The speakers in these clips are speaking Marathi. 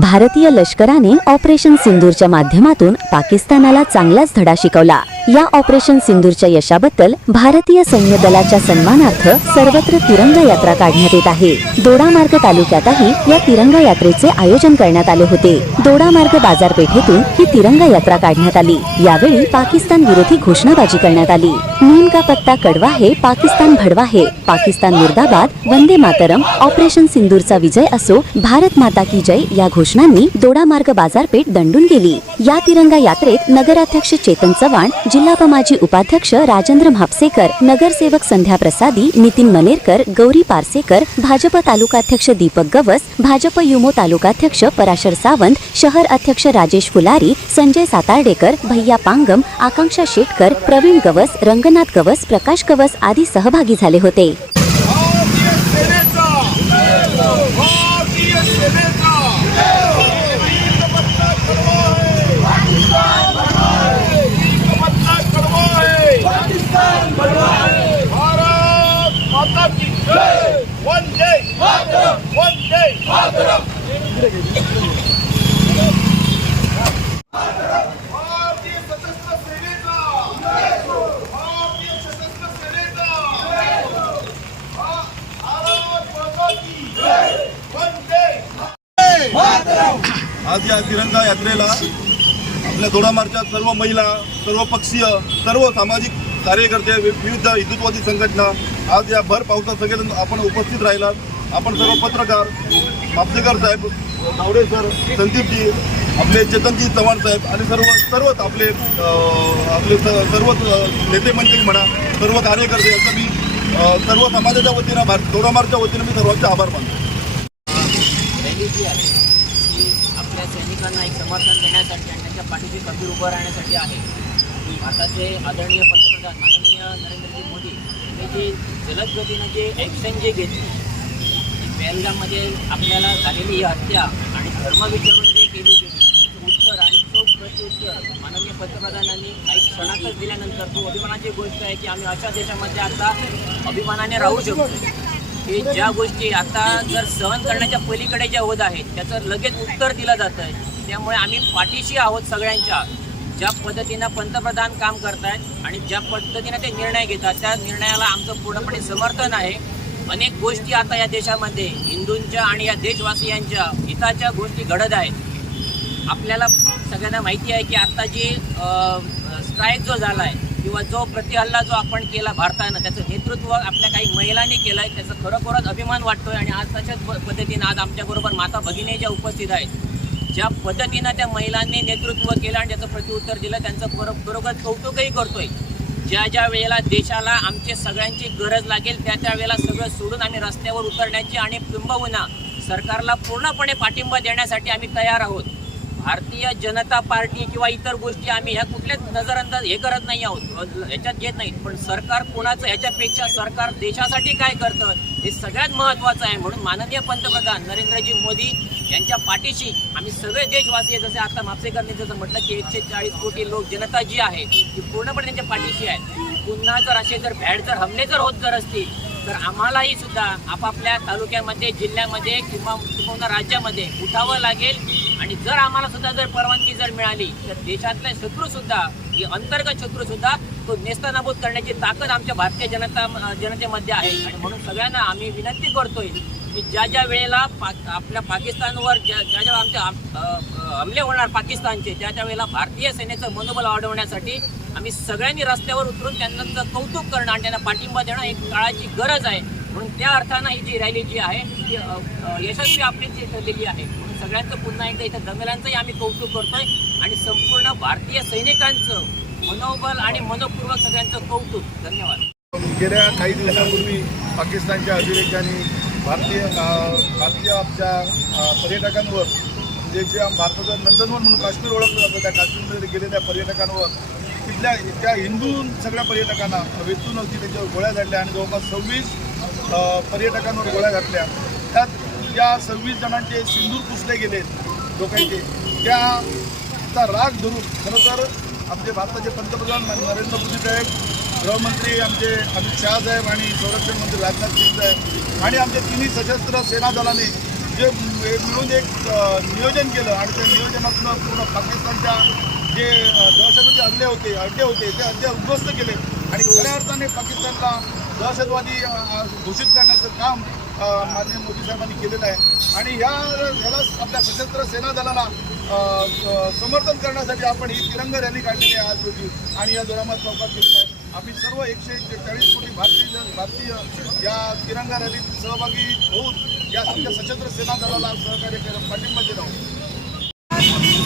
भारतीय लष्कराने ऑपरेशन सिंदूरच्या माध्यमातून पाकिस्तानाला चांगलाच धडा शिकवला. या ऑपरेशन सिंदूरच्या यशाबद्दल भारतीय सैन्य दलाच्या सन्मानार्थ सर्वत्र तिरंगा यात्रा काढण्यात येत आहे. दोडामार्ग तालुक्यातही या तिरंगा यात्रेचे आयोजन करण्यात आले होते. दोडामार्ग बाजारपेठेतून ही तिरंगा यात्रा काढण्यात आली. यावेळी पाकिस्तान विरोधी घोषणाबाजी करण्यात आली. नीम का पत्ता कडवा हे पाकिस्तान भडवा हे. पाकिस्तान मुर्दाबाद वंदे मातरम ऑपरेशन सिंदूरचा विजय असो भारत माता की जय या घोषणांनी दोडामार्ग बाजारपेठ दंडून गेली. या तिरंगा यात्रेत नगराध्यक्ष चेतन चव्हाण जिल्हा माजी उपाध्यक्ष राजेंद्र म्हापसेकर नगरसेवक संध्या प्रसादी नितीन मनेरकर गौरी पारसेकर भाजप तालुकाध्यक्ष दीपक गवस भाजप युमो तालुकाध्यक्ष पराशर सावंत शहर अध्यक्ष राजेश फुलारी संजय सातार्डेकर भैया पांगम आकांक्षा शेटकर प्रवीण गवस रंगनाथ गवस प्रकाश गवस आदी सहभागी झाले होते भारतीय सेनेचा भारतीय सेनेचा पत्ता कडवा आहे पत्ता कडवा आहे भारत माता की वंदे आज या तिरंगा यात्रेला आपल्या दोडामार्गच्या सर्व महिला सर्व पक्षीय सर्व सामाजिक कार्यकर्ते विविध हिंदुत्ववादी संघटना आज या भर पावसात सगळेजण आपण उपस्थित राहिलात. आपण सर्व पत्रकार मापसेकर साहेब नावडे सर संदीपजी आपले चेतनजी चव्हाण साहेब आणि सर्व सर्वच आपले आपले स- सर्वच नेते मंत्री म्हणा सर्व कार्यकर्ते यांचं मी सर्व समाजाच्या वतीनं भारत दोडामार्गच्या वतीनं मी सर्वांचे आभार मानतो. जी आहे ती आपल्या सैनिकांना एक समर्थन देण्यासाठी आणि त्यांच्या पाठीशी खंबीर उभं राहण्यासाठी आहे. भारताचे आदरणीय पंतप्रधान माननीय नरेंद्रजी मोदी जे जलद गतीनं जे ॲक्शन जे घेतली की पहलगाममध्ये आपल्याला झालेली ही हत्या आणि धर्म विचारून जी केली गेली उत्तर आणि चोख प्रत्युत्तर माननीय पंतप्रधानांनी काही क्षणातच दिल्यानंतर तो अभिमानाची गोष्ट आहे की आम्ही अशा देशामध्ये आता अभिमानाने राहू शकतो. की ज्या गोष्टी आता जर सहन करण्याच्या पलीकडे ज्या होत आहेत त्याचं लगेच उत्तर दिलं जातं आहे त्यामुळे आम्ही पाठीशी आहोत सगळ्यांच्या. ज्या पद्धतीनं पंतप्रधान काम करत आहेत आणि ज्या पद्धतीनं ते निर्णय घेतात त्या निर्णयाला आमचं पूर्णपणे समर्थन आहे. अनेक गोष्टी आता या देशामध्ये हिंदूंच्या आणि या देशवासियांच्या हिताच्या गोष्टी घडत आहेत. आपल्याला सगळ्यांना माहिती आहे की आत्ता जी स्ट्राईक जो झाला आहे किंवा जो प्रतिहल्ला जो आपण केला भारतानं त्याचं नेतृत्व आपल्या काही महिलांनी केलं आहे त्याचा खरोखरच अभिमान वाटतो आहे आणि आज तशाच प- पद्धतीनं आज आमच्याबरोबर माता भगिनी ज्या उपस्थित आहेत ज्या पद्धतीनं त्या महिलांनी नेतृत्व केलं आणि त्याचं प्रत्युत्तर दिलं त्यांचं बरो बरोबर कौतुकही करतोय. ज्या ज्या वेळेला देशाला आमचे सगळ्यांची गरज लागेल त्या त्या वेळेला सगळं सोडून आम्ही रस्त्यावर उतरण्याची आणि किंबहुना सरकारला पूर्णपणे पाठिंबा देण्यासाठी आम्ही तयार आहोत. भारतीय जनता पार्टी किंवा इतर गोष्टी आम्ही ह्या कुठल्याच नजरअंदाज हे करत नाही आहोत ह्याच्यात घेत नाहीत पण सरकार कोणाचं ह्याच्यापेक्षा सरकार देशासाठी काय करतं हे सगळ्यात महत्त्वाचं आहे म्हणून माननीय पंतप्रधान नरेंद्रजी मोदी यांच्या पाठीशी आम्ही सगळे देशवासी जसे आता म्हापसेकरने जसं म्हटलं की एकशे चाळीस कोटी लोक जनता जी आहे ती पूर्णपणे त्यांच्या पाठीशी आहे पुन्हा जर असे जर भॅड जर हमले जर होत जर असतील तर आम्हालाही सुद्धा आपापल्या तालुक्यामध्ये जिल्ह्यामध्ये किंवा किंवा राज्यामध्ये उठावं लागेल. आणि जर आम्हाला सुद्धा जर परवानगी जर मिळाली तर देशातले शत्रू सुद्धा अंतर्गत शत्रू सुद्धा तो नेस्तनाबूत करण्याची ताकद आमच्या भारतीय जनता जनतेमध्ये आहे. आणि म्हणून सगळ्यांना आम्ही विनंती करतोय की ज्या ज्या वेळेला पा आपल्या पाकिस्तानवर ज्या ज्या ज्या आमच्या हमले होणार पाकिस्तानचे त्या त्या वेळेला भारतीय सेनेचं मनोबल वाढवण्यासाठी आम्ही सगळ्यांनी रस्त्यावर उतरून त्यांचं कौतुक करणं आणि त्यांना पाठिंबा देणं एक काळाची गरज आहे. म्हणून त्या अर्थानं ही जी रॅली जी आहे ती यशस्वी आपली जी ठरलेली आहे. म्हणून सगळ्यांचं पुन्हा एकदा इथं दंगलांचंही आम्ही कौतुक करतोय आणि संपूर्ण भारतीय सैनिकांचं मनोबल आणि मनपूर्वक सगळ्यांचं कौतुक. धन्यवाद. गेल्या काही दिवसांपूर्वी पाकिस्तानच्या अतिरेक्यांनी भारतीय भारतीय आमच्या पर्यटकांवर म्हणजे जे भारताचं नंदनवन म्हणून काश्मीर ओळखलं जातं त्या काश्मीरमध्ये गेलेल्या पर्यटकांवर तिथल्या त्या हिंदू सगळ्या पर्यटकांना वेचून होती त्याच्यावर गोळ्या झाडल्या आणि जवळपास सव्वीस पर्यटकांवर गोळ्या घातल्या त्यात या सव्वीस जणांचे सिंदूर पुसले गेले लोकांचे. त्याचा राग धरून खरं तर आमचे भारताचे पंतप्रधान नरेंद्र मोदी साहेब गृहमंत्री आमचे अमित शहा साहेब आणि संरक्षण मंत्री राजनाथ सिंग साहेब आणि आमच्या तिन्ही सशस्त्र सेना दलाने जे मिळून एक नियोजन केलं आणि त्या नियोजनातून पूर्ण पाकिस्तानच्या जे दहशतवादी हल्ले होते अड्डे होते ते अड्डे उद्ध्वस्त केले. आणि खऱ्या अर्थाने पाकिस्तानला दहशतवादी घोषित करण्याचं काम माननीय मोदी साहेबांनी केलेलं आहे. आणि ह्या ह्याला आपल्या सशस्त्र सेना दलाला समर्थन करण्यासाठी आपण ही तिरंगा रॅली काढलेली आहे आज रोजी. आणि या जोरामात चौकात केलेला आहे. आम्ही सर्व एकशे चाळीस कोटी भारतीय जन- भारतीय या तिरंगा रॅलीत सहभागी होऊन या आमच्या सशस्त्र सेना दलाला सहकार्य केलं पाठिंबा दिला.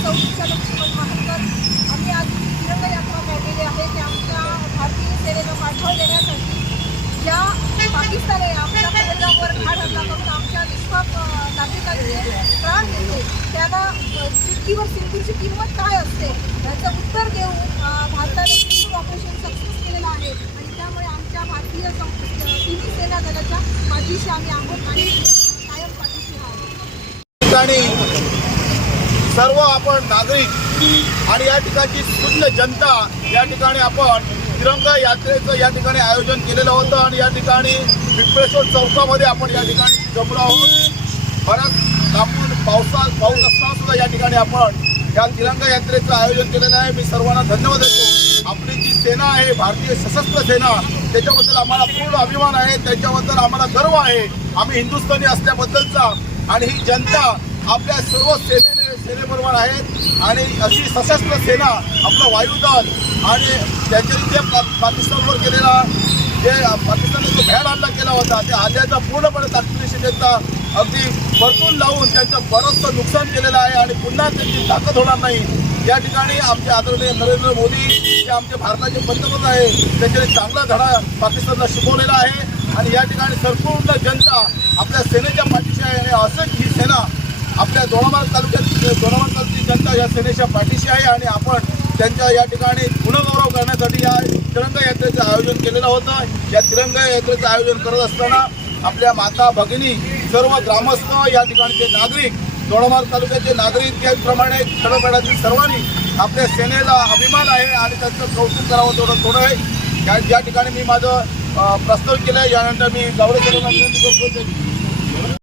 चौकीच्या लक्ष्मण आम्ही आज तिरंगा यात्रा काढलेली आहे ते आमच्या भारतीय सेनेला पाठबळ देण्यासाठी ज्या पाकिस्तानने आमच्या पहलगामवर घाट हल्ला करून आमच्या निष्पाप अ, नागरिकांचे प्राण घेतले त्यांना अ, चिठ्ठीवर किंमत काय असते याचं उत्तर देऊन अ, भारताने सिंधू ऑपरेशन सक्सेस केलेलं आहे आणि त्यामुळे आमच्या भारतीय सं- तिन्ही सेना दलाच्या पाठीशी आम्ही आहोत आणि कायम पाठीशी आहोत ठिकाणी सर्व आपण नागरिक आणि या ठिकाणची सुज्ञ जनता या ठिकाणी आपण तिरंगा यात्रेचं या ठिकाणी आयोजन केलेलं होतं आणि या ठिकाणी विप्रेश्वर चौकामध्ये आपण या ठिकाणी जमलो आहोत. परत आपण पावसा पाऊस असताना सुद्धा या ठिकाणी आपण या तिरंगा यात्रेचं आयोजन केलेलं आहे. मी सर्वांना धन्यवाद देतो. आपली जी सेना आहे भारतीय सशस्त्र सेना त्याच्याबद्दल आम्हाला पूर्ण अभिमान आहे. त्याच्याबद्दल आम्हाला गर्व आहे. आम्ही हिंदुस्थानी असल्याबद्दलचा आणि ही जनता आपल्या सर्व सेनेने सेनेबरोबर आहेत आणि अशी सशस्त्र सेना आपलं वायुदल आणि त्यांच्यानी जे पा पाकिस्तानवर केलेला जे पाकिस्तानने जो भ्याड हल्ला केला होता त्या हल्ल्याचा पूर्णपणे ताकदीशी त्यांचा अगदी परतून लावून त्यांचं बरंचसं नुकसान केलेलं आहे आणि पुन्हा त्यांची ताकद होणार नाही. या ठिकाणी आमचे आदरणीय नरेंद्र मोदी जे आमचे भारताचे पंतप्रधान आहे त्यांच्याने चांगला धडा पाकिस्तानला शिकवलेला आहे. आणि या ठिकाणी संपूर्ण जनता आपल्या सेनेच्या पाठीशी आहे आणि असंच ही सेना आपल्या दोडामार्ग तालुक्यात दोडामार्ग तालुक्याची जनता या सेनेच्या पाठीशी आहे आणि आपण त्यांच्या या ठिकाणी गुणगौरव करण्यासाठी या तिरंगा यात्रेचं आयोजन केलेलं होतं. या तिरंगा यात्रेचं आयोजन करत असताना आपल्या माता भगिनी सर्व ग्रामस्थ या ठिकाणचे नागरिक दोडामार्ग तालुक्याचे नागरिक त्याचप्रमाणे खेडोपाड्यातील सर्वांनी आपल्या सेनेला अभिमान आहे आणि त्यांचं कौतुक करावं थोडं थोडं आहे. या ठिकाणी मी माझं प्रस्ताव केलं आहे यानंतर मी गावडे विनंती करतो